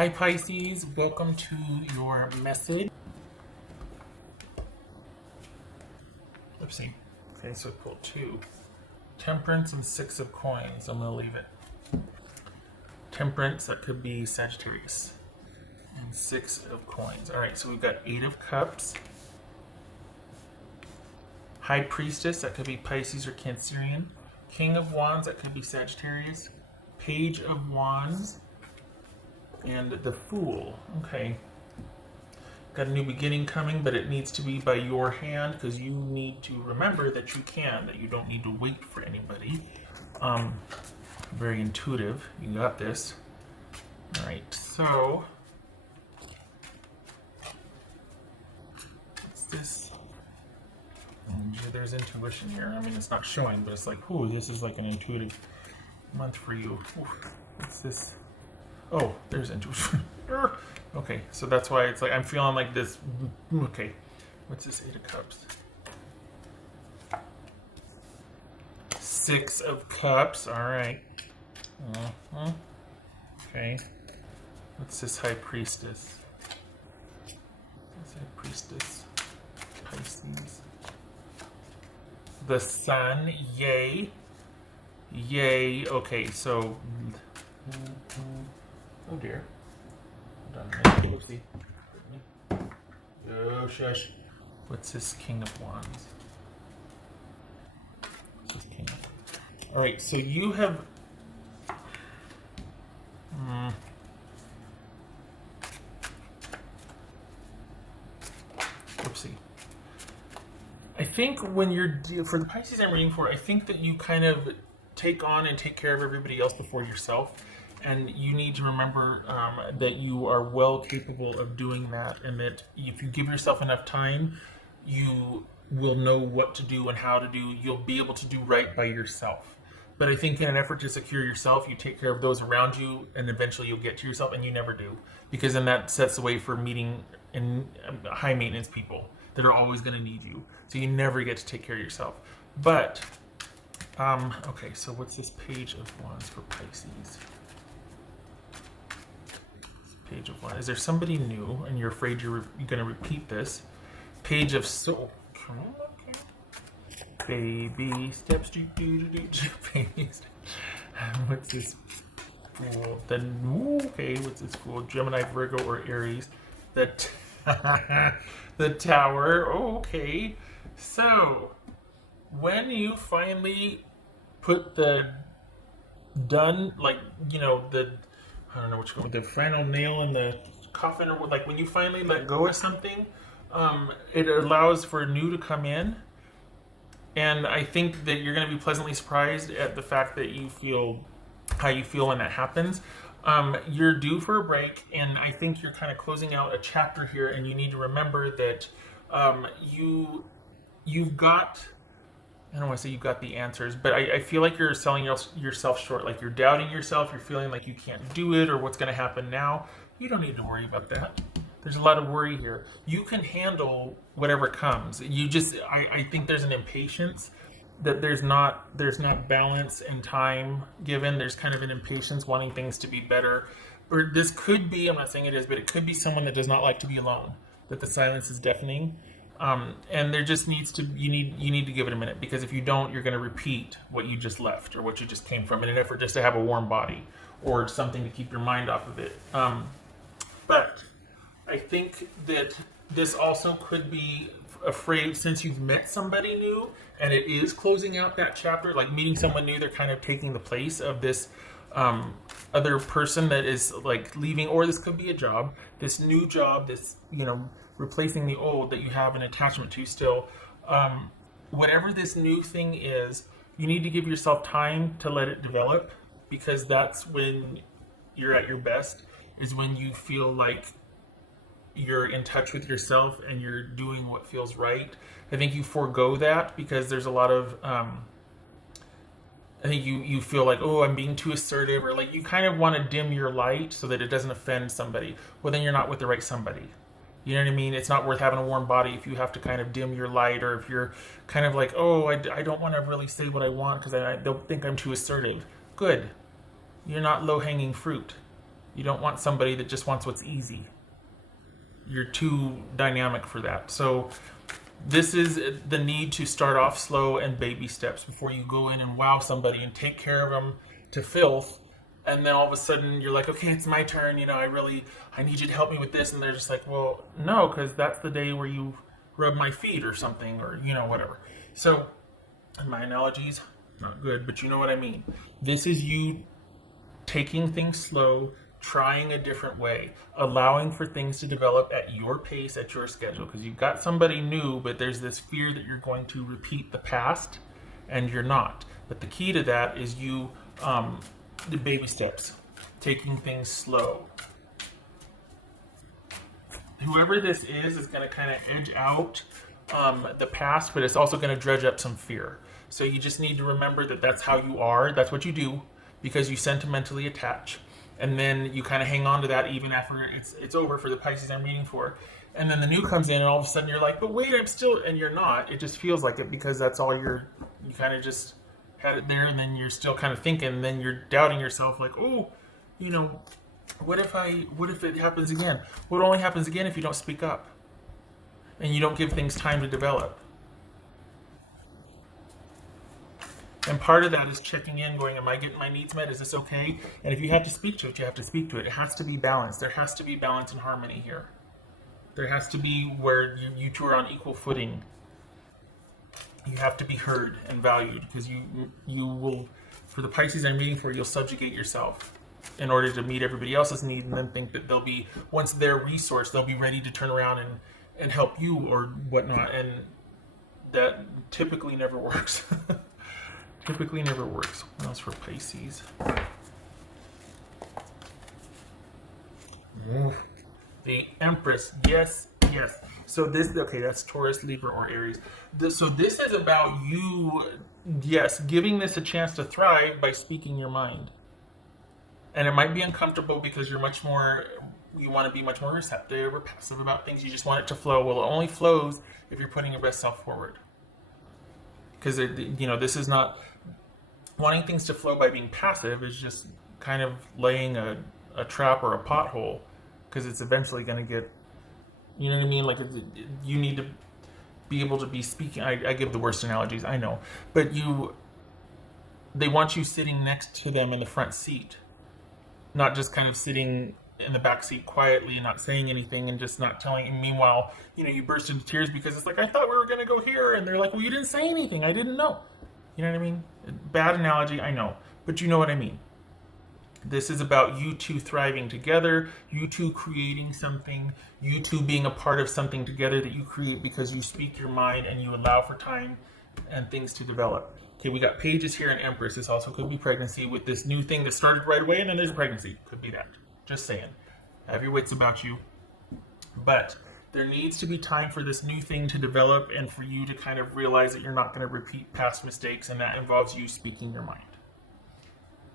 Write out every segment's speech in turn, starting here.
Hi Pisces, welcome to your message. Oopsie. Okay, so I pulled two. Temperance and Six of Coins. I'm going to leave it. Temperance, that could be Sagittarius. And Six of Coins. Alright, so we've got Eight of Cups. High Priestess, that could be Pisces or Cancerian. King of Wands, that could be Sagittarius. Page of Wands. And the Fool. Okay. Got a new beginning coming, but it needs to be by your hand because you need to remember that you can, that you don't need to wait for anybody. Very intuitive. You got this. All right, so what's this? And there's intuition here. I mean, it's not showing, but it's like, ooh, this is like an intuitive month for you. Ooh, what's this? Oh, there's intuition. Okay, so that's why it's like I'm feeling like this. Okay, what's this? Eight of Cups. Six of Cups. All right. Okay. What's this? High Priestess. What's High Priestess? Pisces. The Sun. Yay. Yay. Okay, so. Oh dear. Oopsie. Oh, shush. What's this? King of Wands. What's this King of... Alright, so you have... Oopsie. I think when you're... For the Pisces I'm reading for, I think that you kind of take on and take care of everybody else before yourself. And you need to remember that you are well capable of doing that, and that if you give yourself enough time, you will know what to do and how to do. You'll be able to do right by yourself. But I think in an effort to secure yourself, you take care of those around you, and eventually you'll get to yourself, and you never do. Because then that sets the way for meeting in high maintenance people that are always going to need you. So you never get to take care of yourself. But, okay, so what's this Page of Wands for Pisces? Page of Wands. Is there somebody new and you're afraid you're going to repeat this? Page of Soul. Come on, okay. Baby steps. Baby steps. What's this? Fool. Then, okay, what's this Fool? Gemini, Virgo, or Aries? The Tower. Oh, okay. So, when you finally put the done, like, you know, I don't know what you call it, the final nail in the coffin, or like when you finally let go of something, it allows for new to come in. And I think that you're going to be pleasantly surprised at the fact that you feel how you feel when that happens. You're due for a break, and I think you're kind of closing out a chapter here, and you need to remember that you've got... I don't want to say you got the answers, but I feel like you're selling yourself short. Like you're doubting yourself. You're feeling like you can't do it, or what's going to happen now. You don't need to worry about that. There's a lot of worry here. You can handle whatever comes. You just, I think there's an impatience that there's not balance and time given. There's kind of an impatience wanting things to be better. Or this could be, I'm not saying it is, but it could be someone that does not like to be alone. That the silence is deafening. And there just needs to, you need to give it a minute, because if you don't, you're going to repeat what you just left or what you just came from in an effort just to have a warm body or something to keep your mind off of it. But I think that this also could be afraid, since you've met somebody new and it is closing out that chapter, like meeting someone new, they're kind of taking the place of this other person that is like leaving, or this could be a job, this new job, this, you know, replacing the old that you have an attachment to still. Whatever this new thing is, you need to give yourself time to let it develop, because that's when you're at your best, is when you feel like you're in touch with yourself and you're doing what feels right. I think you forego that because there's a lot of I think you feel like, oh, I'm being too assertive, or like you kind of want to dim your light so that it doesn't offend somebody. Well, then you're not with the right somebody. You know what I mean? It's not worth having a warm body if you have to kind of dim your light, or if you're kind of like, oh, I don't want to really say what I want because I don't think I'm too assertive. Good. You're not low-hanging fruit. You don't want somebody that just wants what's easy. You're too dynamic for that. So this is the need to start off slow and baby steps before you go in and wow somebody and take care of them to filth. And then all of a sudden you're like, okay, it's my turn. You know, I need you to help me with this. And they're just like, well, no, because that's the day where you rub my feet or something, or, you know, whatever. So my analogies, not good, but you know what I mean. This is you taking things slow, trying a different way, allowing for things to develop at your pace, at your schedule, because you've got somebody new, but there's this fear that you're going to repeat the past, and you're not. But the key to that is you, the baby steps, taking things slow. Whoever this is going to kind of edge out the past, but it's also going to dredge up some fear. So you just need to remember that that's how you are, that's what you do, because you sentimentally attach. And then you kind of hang on to that even after it's over for the Pisces I'm reading for. And then the new comes in and all of a sudden you're like, but wait, I'm still, and you're not. It just feels like it because that's all you kind of just had it there, and then you're still kind of thinking, and then you're doubting yourself like, oh, you know, what if it happens again? Well, it only happens again if you don't speak up and you don't give things time to develop. And part of that is checking in, going, am I getting my needs met? Is this okay? And if you have to speak to it, you have to speak to it. It has to be balanced. There has to be balance and harmony here. There has to be where you two are on equal footing. You have to be heard and valued, because you will, for the Pisces I'm reading for, you'll subjugate yourself in order to meet everybody else's need, and then think that they'll be, once they're resourced, they'll be ready to turn around and help you or whatnot. And that typically never works. Typically never works. What else for Pisces? The Empress. Yes, yes. So this, okay, that's Taurus, Libra, or Aries. So this is about you, yes, giving this a chance to thrive by speaking your mind. And it might be uncomfortable because you want to be much more receptive or passive about things. You just want it to flow. Well, it only flows if you're putting your best self forward. Because, this is not, wanting things to flow by being passive is just kind of laying a trap or a pothole, because it's eventually going to get, you know what I mean? Like, you need to be able to be speaking. I give the worst analogies, I know. But they want you sitting next to them in the front seat, not just kind of sitting in the back seat quietly and not saying anything and just not telling. And meanwhile, you burst into tears because it's like, I thought we were going to go here. And they're like, well, you didn't say anything. I didn't know. You know what I mean? Bad analogy, I know. But you know what I mean. This is about you two thriving together, you two creating something, you two being a part of something together that you create because you speak your mind and you allow for time and things to develop. Okay, we got Pages here and Empress. This also could be pregnancy with this new thing that started right away, and then there's pregnancy. Could be that. Just saying. Have your wits about you. But there needs to be time for this new thing to develop and for you to kind of realize that you're not going to repeat past mistakes, and that involves you speaking your mind.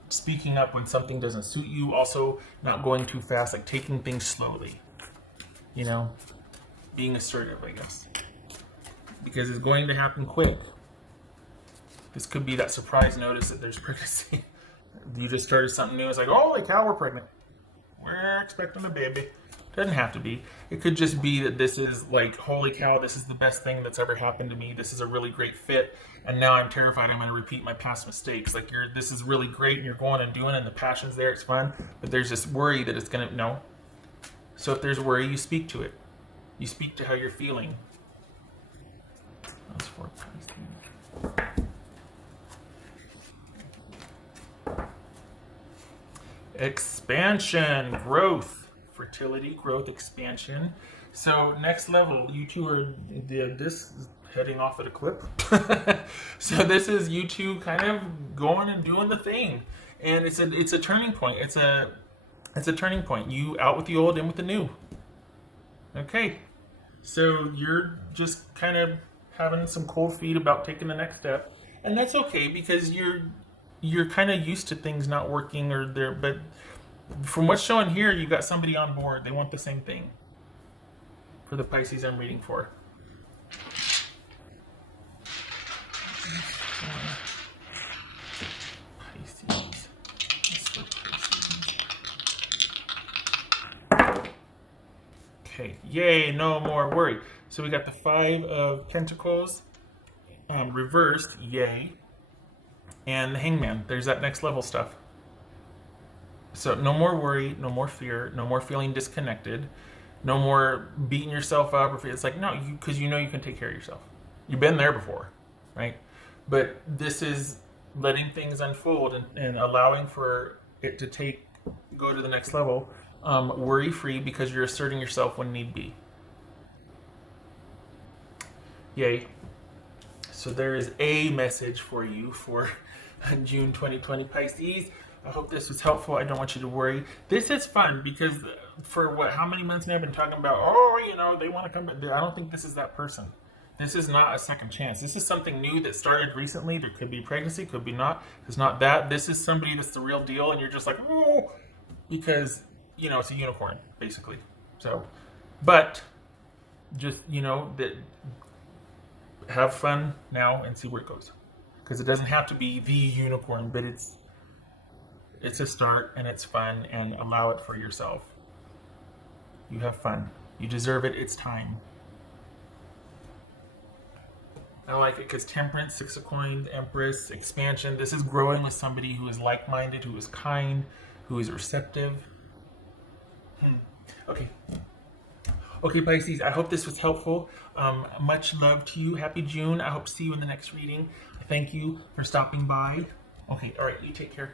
Speaking up when something doesn't suit you, also not going too fast, like taking things slowly. Being assertive, I guess. Because it's going to happen quick. This could be that surprise notice that there's pregnancy. You just started something new. It's like, holy cow, we're pregnant. We're expecting a baby. Doesn't have to be. It could just be that this is like, holy cow, this is the best thing that's ever happened to me. This is a really great fit. And now I'm terrified I'm going to repeat my past mistakes. Like, this is really great and you're going and doing it and the passion's there. It's fun. But there's this worry that it's going to, no. So if there's worry, you speak to it. You speak to how you're feeling. That's for expansion, growth, fertility, growth, expansion. So next level, you two are this is heading off at a clip. So this is you two kind of going and doing the thing, and it's a turning point. It's a turning point. You out with the old, in with the new. Okay, so you're just kind of having some cold feet about taking the next step, and that's okay because you're kind of used to things not working or there, but from what's showing here, you got somebody on board. They want the same thing for the Pisces I'm reading for. Pisces. Okay, yay, no more worry. So we got the Five of Pentacles reversed, yay, and the Hangman. There's that next level stuff. So no more worry, no more fear, no more feeling disconnected, no more beating yourself up. Or it's like, no, because you know you can take care of yourself. You've been there before, right? But this is letting things unfold and allowing for it to go to the next level, worry free, because you're asserting yourself when need be. Yay. So there is a message for you for June 2020 Pisces. I hope this was helpful. I don't want you to worry. This is fun because for how many months now I've been talking about, they want to come back. I don't think this is that person. This is not a second chance. This is something new that started recently. There could be pregnancy, could be not. It's not that. This is somebody that's the real deal, and you're just like, oh, because, it's a unicorn, basically. So, but just, that have fun now and see where it goes. Because it doesn't have to be the unicorn, but it's a start and it's fun, and allow it for yourself. You have fun. You deserve it. It's time. I like it because Temperance, Six of Coins, Empress, expansion. This is growing with somebody who is like-minded, who is kind, who is receptive. Okay. Okay, Pisces, I hope this was helpful. Much love to you. Happy June. I hope to see you in the next reading. Thank you for stopping by. Okay, all right, you take care.